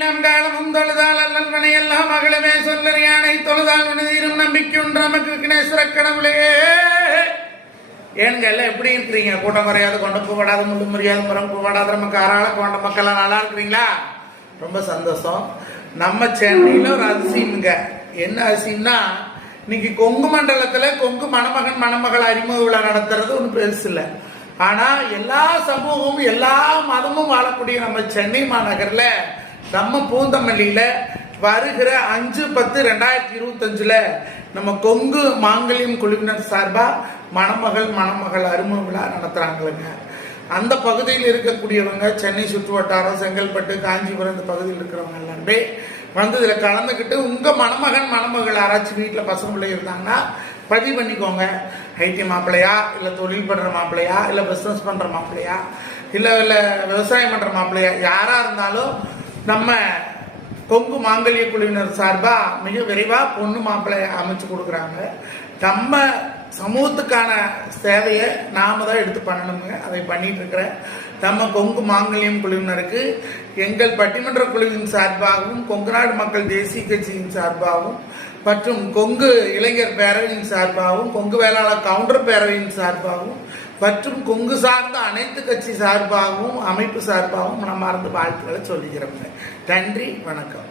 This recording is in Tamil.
நம் காலமும் தொழுதால் அல்லல் வினையெல்லாம் மகளமே சொல்லறி யானை தொழுதால் வினதீரும் நம்பிக்கை உண்டு நமக்கு விக்னேஸ்வர கடவுளே. ஏனுங்க எல்லாம் எப்படி இருக்கிறீங்க? கூட்டம் குறையாது, கொண்ட பூவாடாத, முள்ளு முறியாது, புறம் பூவாடாத நமக்கு அறாள கொண்ட மக்கள் நல்லா இருக்கிறீங்களா? ரொம்ப சந்தோஷம். நம்ம சென்னையில ஒரு அதிசயம்ங்க. என்ன அதிசயம்னா, இன்னைக்கு கொங்கு மண்டலத்துல கொங்கு மணமகன் மணமகள் அறிமுக விழா நடத்துறது ஒன்றும் பெருசு இல்லை. ஆனா எல்லா சமூகமும் எல்லா மதமும் வாழக்கூடிய நம்ம சென்னை மாநகர்ல நம்ம பூந்தமல்லியில வருகிற 5/10/2025 நம்ம கொங்கு மாங்கல்யம் குழுவினர் சார்பா மணமகள் அறிமுக விழா நடத்துறாங்களுங்க. அந்த பகுதியில் இருக்கக்கூடியவங்க, சென்னை சுற்று வட்டாரம், செங்கல்பட்டு, காஞ்சிபுரம் இந்த பகுதியில் இருக்கிறவங்க எல்லாமே வந்து இதில் கலந்துக்கிட்டு உங்க மணமகள் ஆராய்ச்சி வீட்டில் பசங்க பிள்ளை இருந்தாங்கன்னா பதிவு பண்ணிக்கோங்க. ஐடி மாப்பிள்ளையா, இல்லை தொழில் பண்ணுற மாப்பிள்ளையா, இல்லை பிஸ்னஸ் பண்ணுற மாப்பிள்ளையா, இல்லை விவசாயம் பண்ணுற மாப்பிள்ளையா, யாராக இருந்தாலும் நம்ம கொங்கு மாங்கல்ய குழுவினர் சார்பாக மிக விரைவாக பொண்ணு மாப்பிள்ளைய அமைச்சு கொடுக்குறாங்க. நம்ம சமூகத்துக்கான சேவையை நாம தான் எடுத்து பண்ணணுங்க. அதை பண்ணிட்டு இருக்கிற நம்ம கொங்கு மாங்கல்யம் குழுவினருக்கு எங்கள் பட்டிமன்ற குழுவின் சார்பாகவும், கொங்கு நாடு மக்கள் தேசிய கட்சியின் சார்பாகவும், மற்றும் கொங்கு இளைஞர் பேரவையின் சார்பாகவும், கொங்கு வேளாளர் கவுண்டர் பேரவையின் சார்பாகவும், மற்றும் கொங்கு சார்ந்த அனைத்து கட்சி சார்பாகவும் அமைப்பு சார்பாகவும் மனமார்ந்த வாழ்த்துக்களை சொல்லிக்கிறோங்க. நன்றி, வணக்கம்.